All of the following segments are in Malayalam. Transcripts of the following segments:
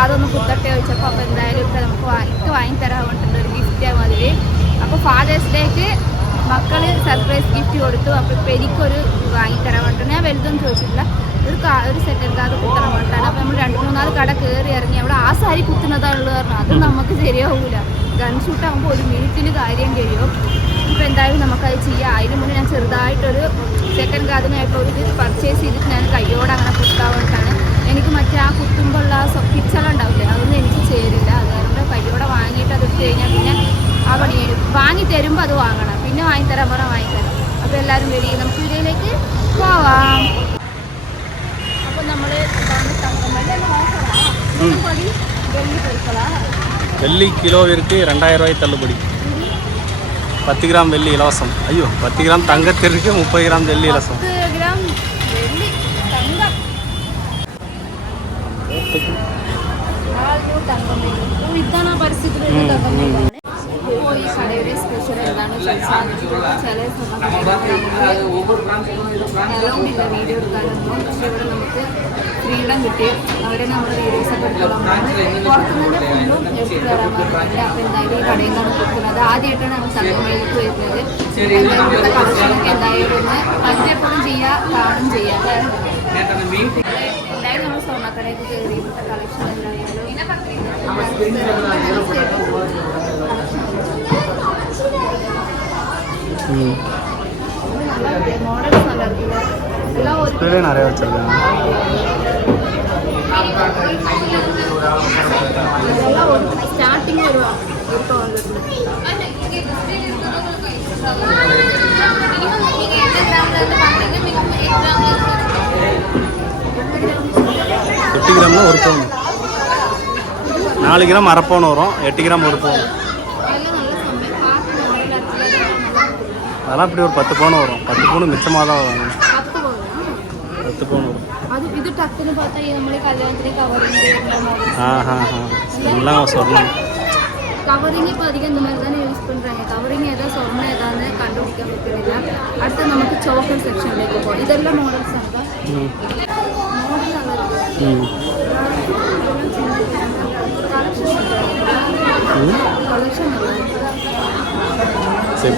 കാതൊന്ന് കുത്തട്ടെ ചോദിച്ചപ്പോൾ അപ്പോൾ എന്തായാലും ഇപ്പം നമുക്ക് വാങ്ങിക്ക് വാങ്ങി തരാൻ വേണ്ടിട്ടുണ്ട് ഒരു ഗിഫ്റ്റ് മാതിരി അപ്പോൾ ഫാദേഴ്സ് ഡേക്ക് മക്കൾ സർപ്രൈസ് ഗിഫ്റ്റ് കൊടുത്തു. അപ്പോൾ ഇപ്പോൾ എനിക്കൊരു വാങ്ങിത്തരാൻ വേണ്ടിട്ടുണ്ട് ഞാൻ വലുതൊന്നും ചോദിച്ചിട്ടില്ല. ഒരു കാ ഒരു സെക്കൻഡ് കാത് കുത്തണം വേണ്ടിയിട്ടാണ് അപ്പോൾ നമ്മൾ രണ്ട് മൂന്നാൽ കട കയറി ഇറങ്ങി. അവിടെ ആ സാരി കുത്തുന്നതാണുള്ളത് പറഞ്ഞു അത് നമുക്ക് ശരിയാവില്ല ഗൺ ഷൂട്ട് ആകുമ്പോൾ ഒരു മിനിറ്റിന് കാര്യം കഴിയും. അപ്പോൾ എന്തായാലും നമുക്കത് ചെയ്യാം. അതിന് മുന്നേ ഞാൻ ചെറുതായിട്ടൊരു സെക്കൻഡ് കാതിനായിട്ടുള്ള ഒരു പർച്ചേസ് ചെയ്തിട്ട് ഞാൻ കയ്യോടെ അങ്ങനെ കുത്താൻ എനിക്ക് മറ്റേ ആ കുത്തുമ്പോഴുള്ള പിച്ചളം ഉണ്ടാവില്ലേ അതൊന്നും എനിക്ക് ചേരില്ല അതുകൊണ്ട് കയ്യോടെ വാങ്ങിയിട്ട് അത് ഇട്ട് കഴിഞ്ഞാൽ പിന്നെ ആ പണി കഴിയും. വാങ്ങി തരുമ്പോൾ അത് വാങ്ങണം പിന്നെ വാങ്ങിത്തരാൻ പറഞ്ഞാൽ വാങ്ങിത്തരാം അപ്പോൾ എല്ലാവരും വരി നമുക്ക് ഇതിലേക്ക് പോവാം അപ്പോൾ നമ്മൾ ഇതാണ് തങ്കമല്ലി എന്ന ம். ഓഫറാണ് വെള്ളി പെരുക്കളാ வெள்ளி கிலோவிற்கு ரெண்டாயிரம் ரூபாய் தள்ளுபடி பத்து கிராம் வெள்ளி இலவசம் ஐயோ பத்து கிராம் தங்கத்திற்கு முப்பது கிராம் வெள்ளி இலவசம் സ്ഥലങ്ങളില്ല വീഡിയോ എടുക്കാനൊന്നും പക്ഷെ ഇവിടെ നമുക്ക് ഫ്രീഡം കിട്ടി അവരെ നമ്മുടെ വീഡിയോസ് ഒക്കെ എടുത്തോളാം പുറത്തുനിന്ന് ഫുള്ളും എടുത്തു തരാൻ പറഞ്ഞില്ല അപ്പോൾ എന്തായാലും ഈ കടയിൽ നിന്നാണ് കൊടുക്കുന്നത് ആദ്യമായിട്ടാണ് നമ്മൾ തങ്കമയിലേക്ക് വരുന്നത് ഇവിടുത്തെ കളക്ഷനൊക്കെ എന്തായാലും ഒന്ന് പരിചയപ്പെടും ചെയ്യുക കാണും ചെയ്യുക അല്ലേ കടയൊക്കെ കയറി ഇവിടുത്തെ കളക്ഷൻ എന്തായാലും. മോഡൽസ് നല്ല എല്ലാം ഒരു സ്റ്റാർട്ടിങ് ഒരു ഇപ്പൊ വന്നിട്ടുണ്ട് எட்டு கிராம்னா ஒரு பவுன் நாலு கிராம் அரை பவுன் வரும். எட்டு கிராம் ஒரு பவுன் அதெல்லாம் இப்படி ஒரு பத்து பவுன் வரும். பத்து பவுன் மிச்சமாக தான் வரும். பத்து பவுன் வரும். ஆ ஹா ஹா எல்லாம் சொல்லணும் கவரிங் இப்போ அதிகம் இந்த மாதிரி தானே யூஸ் பண்ணுறாங்க கவரிங் ஏதாவது சொன்ன ஏதாவது கண்டுபிடிக்க முடியல அடுத்து நமக்கு சோக்கர் செக்ஷன்லேயே போகும் இதெல்லாம் மாடல்ஸ் தான் மாடல் கலெக்ஷன் சரி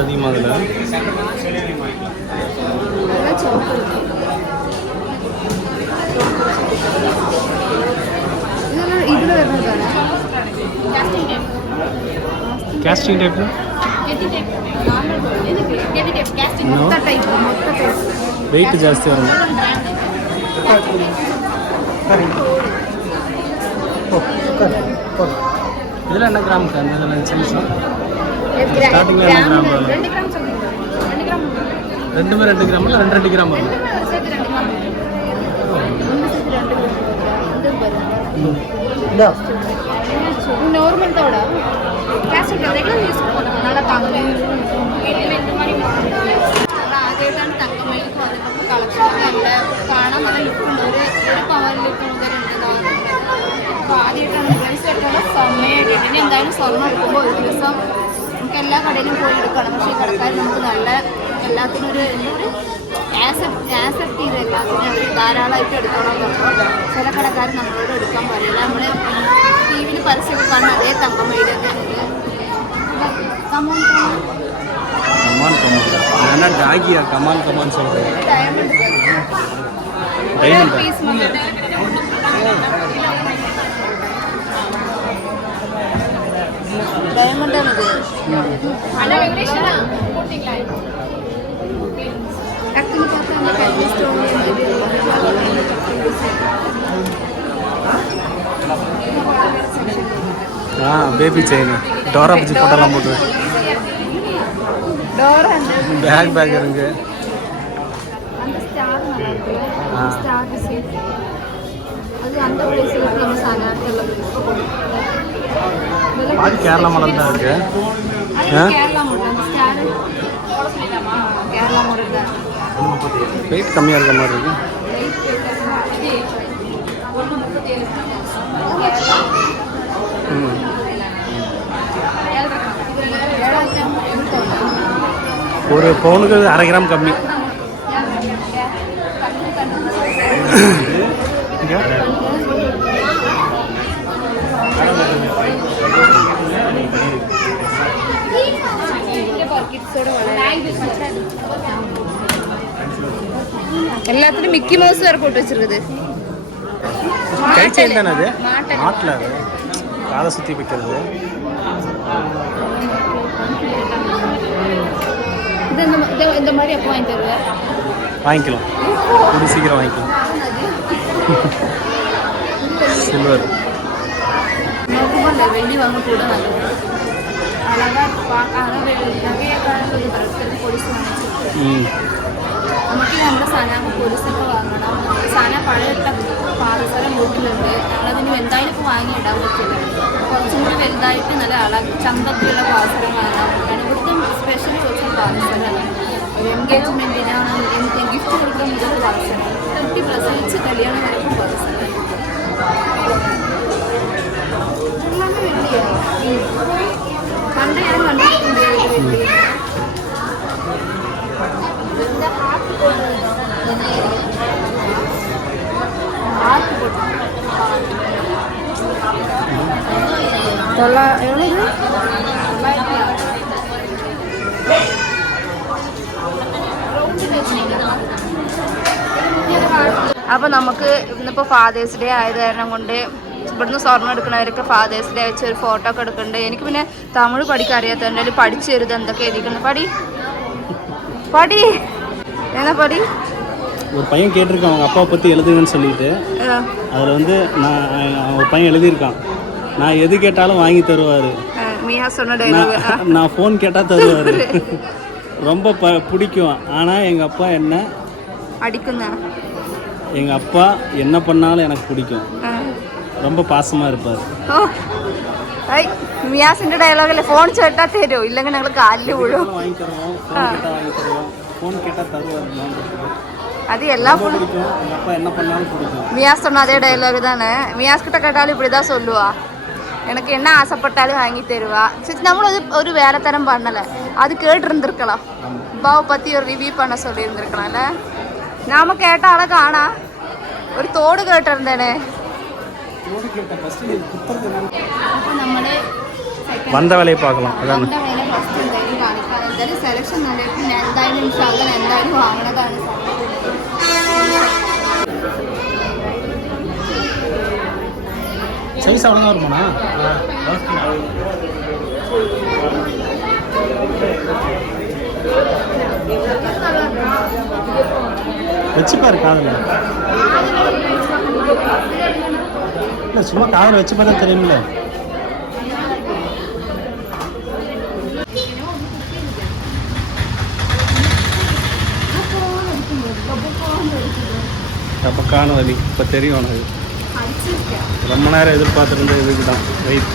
அதிகமாக আছে এগুলো ব্যবহার করে ক্যাস্টিং টাইপ না வெயிட் ஜாஸ்தி வரும் இதில் என்ன கிராம் சார் இதில் ஸ்டார்டிங்கில் என்ன கிராம் ரெண்டுமே ரெண்டு கிராம் இல்லை ரெண்டு ரெண்டு கிராம் வரும் சேர்த்து ரெண்டு கிராம் ஒன்று சேர்த்து ரெண்டு கிராம் இது നോർമലത്തോടെ ക്യാഷ് റെഗുലർ യൂസ് பண்ணுங்க நல்லா தாங்க இந்த மாதிரி ആദ്യമായിട്ടാണ് തങ്കമയിലേക്ക് വന്നപ്പോൾ കളക്ഷൻ നല്ല കാണാൻ നല്ല ലുക്കുണ്ട് ഒരു ഒരു പവർ ലുക്ക് മുതലുണ്ട് അപ്പോൾ ആദ്യമായിട്ടാണ് പൈസ എടുക്കുമ്പോൾ സമയമായിട്ട് ഇനി എന്തായാലും സ്വർണ്ണം എടുക്കുമ്പോൾ ഒരു ദിവസം നമുക്ക് എല്ലാ കടയിലും പോയി എടുക്കണം പക്ഷേ ഈ കടക്കാർ നമുക്ക് നല്ല എല്ലാത്തിനും ഒരു എന്താ പറയുക ആക്സെപ്റ്റ് ആക്സെപ്റ്റ് ചെയ്ത് എല്ലാത്തിനും അവർ ധാരാളമായിട്ട് എടുത്തോളാം പറഞ്ഞപ്പോൾ ചില കടക്കാർ നമ്മളോട് എടുക്കാൻ പറയില്ല നമ്മൾ ടി വിയിൽ പരസ്യമൊക്കെ കാണുന്ന അതേ തങ്കമയിലെ കമോൺ கமான் கமான் நான் என்ன டாகியா கமான் கமான் சொல்கிறேன் diamond diamond piece Baby chain, door up jika dalam mood. Bag bag yang ke. Star. Anjing star. Anjing star. Anjing star. Anjing star. Anjing star. Anjing star. Anjing star. Anjing star. Star. Anjing star. Anjing star. Weight கம்மியாக இருக்க மாதிரி இருக்கு. ஒரு பவுனுக்கு அரை கிராம் கம்மி. இங்க? எல்லாத்துலயும் மிக்கி மவுஸ் வேற போட்டு வச்சிருக்குது. கை செயின் தானே அது? மாட்டில் அது? காதை சுற்றி வைக்கிறது. இந்த மாதிரி அப்போ வாங்கி தருவேன் வாங்கிக்கலாம். சீக்கிரம் வாங்கிக்கலாம். வெள்ளி வாங்க கூட அழகாக பார்க்க നമുക്ക് നമ്മുടെ സാധനം പൊടിച്ചൊക്കെ വാങ്ങണം. സാധനം പഴയിട്ട പാദസരം വീട്ടിലുണ്ട്. ഞങ്ങളതിന് വലുതായിട്ട് ഇപ്പോൾ വാങ്ങിയിടാൻ പറ്റില്ല. കുറച്ചും കൂടി വലുതായിട്ട് നല്ല അള ചന്തത്തിലുള്ള പാദസരം വാങ്ങാൻ ഇവിടുത്തെ സ്പെഷ്യൽ കുറച്ച് പാദസരമാണ് ഒരു എൻഗേജ്മെന്റിനാണ് ഗിഫ്റ്റ് കൊടുക്കാൻ മുതൽ പാദസരം കുട്ടി പ്രസവിച്ച് കല്യാണം വരെയും പാദസരം പണ്ട് ഞാൻ കണ്ടിട്ടുണ്ട് தொள்ளா எவ்வளவு தொள்ளாயிரத்தி ஆறு. അപ്പോൾ നമുക്ക് ഇന്നിപ്പോൾ ഫാദേഴ്സ് ഡേ ആയത് കാരണം കൊണ്ട് ഇവിടുന്ന് സ്വർണ്ണം എടുക്കുന്നവരൊക്കെ ഫാദേഴ്സ് ഡേ വെച്ച് ഒരു ഫോട്ടോ ഒക്കെ എടുക്കുന്നുണ്ട് എനിക്ക് പിന്നെ തമിഴ് പഠിക്കാൻ അറിയാത്തതുകൊണ്ട് അതിൽ പഠിച്ചു തരുത് എന്തൊക്കെ എഴുതിക്കണം പടി പടി என்ன படி ஒரு பையன் கேட்டிருக்கான் அவங்க அப்பாவை பற்றி எழுதுங்கன்னு சொல்லிட்டு அதில் வந்து நான் அவன் ஒரு பையன் எழுதியிருக்கான் நான் எது கேட்டாலும் வாங்கி தருவார் மியா சொன்ன டைலாக் நான் நான் ஃபோன் கேட்டால் தருவார் ரொம்ப ப பிடிக்கும் ஆனால் எங்கள் அப்பா என்ன அடிக்குங்க எங்கள் அப்பா என்ன பண்ணாலும் எனக்கு பிடிக்கும் ரொம்ப பாசமாக இருப்பார் ഓ ഐ മിയാസിന്റെ ഡയലോഗല്ലേ ഫോൺ ചേട്ടാ തരൂ ഇല്ലെങ്കിൽ ഞങ്ങൾ കാലിൽ വീഴും வாங்கி தருவோம் ஃபோன் கேட்டால் வாங்கி தருவோம் ஃபோன் கேட்டால் தருவார் வாங்குறதுக்கு. அது எல்லா ரொம்ப பிடிக்கும் எங்கள் அப்பா என்ன பண்ணாலும் பிடிக்கும் மியாஸ் சொன்ன அதே டயலாக் தானே மியாஸ் கிட்ட கேட்டாலும் இப்படிதான் சொல்லுவா எனக்கு என்ன ஆசைப்பட்டாலும் வாங்கி தருவா சரி நம்மளும் அது ஒரு வேலை தரம் பண்ணல அது கேட்டு இருந்திருக்கலாம் பாவை பத்தி ஒரு ரிவ்யூ பண்ண சொல்லி இருந்திருக்கலாம்ல நாம கேட்ட ஆளை காணா ഒരു തോട് കേട്ടിരുന്നേനെ ஃபோன் கேட்டேன் ஃபஸ்ட்டு குத்துறது അപ്പൊ നമ്മള് வந்த வேலையை பார்க்கலாம் அதான் എന്താ വില ഫസ്റ്റ് എന്തായാലും കാണിക്കാം എന്തായാലും സെലക്ഷൻ നല്ലതായിട്ട് ഞാൻ എന്തായാലും ഇൻഷാല്ല എന്തായാലും വാങ്ങണതാണ് சைஸ் அவ்வளோதான் இருக்குமாண்ணா வச்சு பாரு காதில். இல்லை சும்மா காதில் வச்சு பார்த்தா தெரியுமில்ல தப்பக்கான வலி. இப்போ தெரியும் உனக்கு. ரொம்ப நேரம் எதிர்பார்த்துருந்த இதுக்கு தான் வெயிட்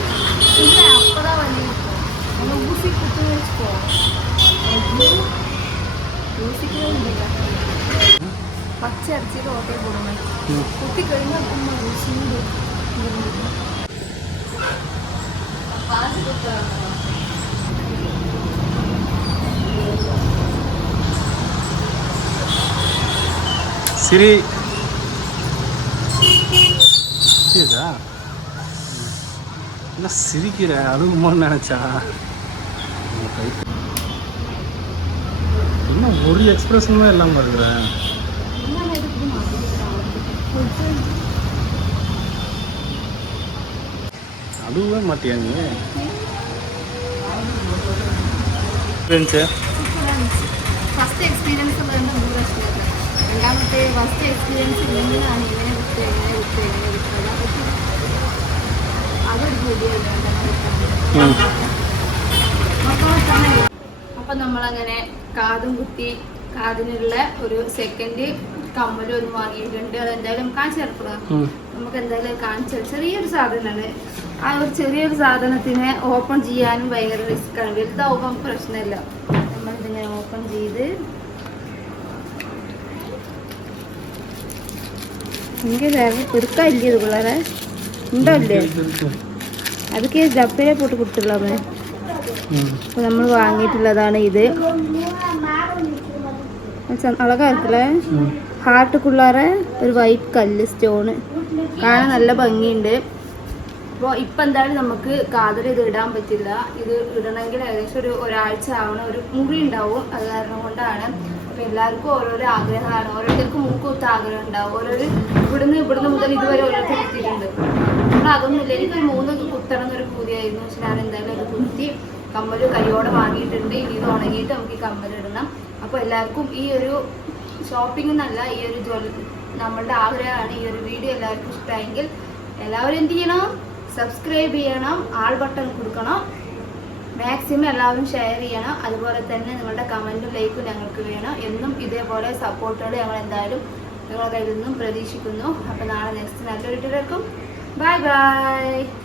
பச்சை அரிசியில் ஓட்டே போடுவேன் குத்தி கழிஞ்சு அப்புறமா சூடு பாசி கொடுத்தாங்க Siri என்ன சிரிக்கிற? அழுகுமான்னு நினச்சா? என்ன ஒரு எக்ஸ்பிரஷன் தான் இல்லாமல் இருக்கிறேன் அழுவே மாட்டியாங்க இருந்துச்சு ஃபஸ்ட் எக்ஸ்பீரியன்ஸ் അപ്പം നമ്മളങ്ങനെ കാതും കുത്തി കാതിനുള്ള ഒരു സെക്കൻഡ് കമ്മലും ഒന്ന് വാങ്ങിയിട്ടുണ്ട്. അത് എന്തായാലും കാണിച്ചു തരപ്പെടുക. നമുക്ക് എന്തായാലും കാണിച്ചു ചെറിയൊരു സാധനമാണ്. ആ ഒരു ചെറിയൊരു സാധനത്തിനെ ഓപ്പൺ ചെയ്യാനും ഭയങ്കര റിസ്ക്കാണ് വലുതാവുമ്പം പ്രശ്നമില്ല. നമ്മളിതിങ്ങനെ ഓപ്പൺ ചെയ്ത് എനിക്ക് വേറെ പെരുക്കാല്ലേ ഇത് പിള്ളേരെ? ഉണ്ടോ അല്ലേ അതൊക്കെ ജപ്പിനെ പോട്ട് കൊടുത്തുള്ളവന് അപ്പോൾ നമ്മൾ വാങ്ങിയിട്ടുള്ളതാണ് ഇത്. അളകാലത്തിലെ ഹാർട്ട് കുള്ളാറെ ഒരു വൈറ്റ് കല്ല് സ്റ്റോണ് കാണാൻ നല്ല ഭംഗിയുണ്ട്. അപ്പോൾ ഇപ്പം എന്തായാലും നമുക്ക് കാതൽ ഇത് ഇടാൻ പറ്റില്ല. ഇത് ഇടണമെങ്കിൽ ഏകദേശം ഒരു ഒരാഴ്ച ആവണം. ഒരു മുറി ഉണ്ടാവും. അത് കാരണം കൊണ്ടാണ്. അപ്പം എല്ലാവർക്കും ഓരോരോ ആഗ്രഹമാണ്. ഓരോരുത്തർക്കും മൂക്കൊത്ത ആഗ്രഹം ഉണ്ടാവും. ഓരോരു ഇവിടുന്ന് ഇവിടുന്ന് മുതൽ ഇതുവരെ ഓരോരുത്തർ എത്തിയിട്ടുണ്ട്. അതൊന്നുമില്ല എനിക്കൊരു മൂന്ന് കുത്തണം എന്നൊരു പൂതിയായിരുന്നു. പക്ഷെ ഞാൻ എന്തായാലും അത് കുത്തി കമ്മൽ കൈയോടെ വാങ്ങിയിട്ടുണ്ട്. ഇനി ഇത് ഉണങ്ങിയിട്ട് നമുക്ക് ഈ കമ്മൽ ഇടണം. അപ്പോൾ എല്ലാവർക്കും ഈ ഒരു ഷോപ്പിംഗ് എന്നല്ല ഈ ഒരു ജോലി നമ്മളുടെ ആഗ്രഹമാണ് ഈ ഒരു വീഡിയോ എല്ലാവർക്കും ഇഷ്ടമായെങ്കിൽ എല്ലാവരും എന്ത് ചെയ്യണം? സബ്സ്ക്രൈബ് ചെയ്യണം. ആൾ ബട്ടൺ കൊടുക്കണം. മാക്സിമം എല്ലാവരും ഷെയർ ചെയ്യണം. അതുപോലെ തന്നെ നിങ്ങളുടെ കമന്റും ലൈക്കും ഞങ്ങൾക്ക് വേണം. എന്നും ഇതേപോലെ സപ്പോർട്ടുകൾ ഞങ്ങൾ എന്തായാലും നിങ്ങളുടെ കയ്യിൽ നിന്നും പ്രതീക്ഷിക്കുന്നു. അപ്പോൾ നാളെ നെക്സ്റ്റ് നല്ലൊരു വീട്ടിലേക്കും Bye-bye!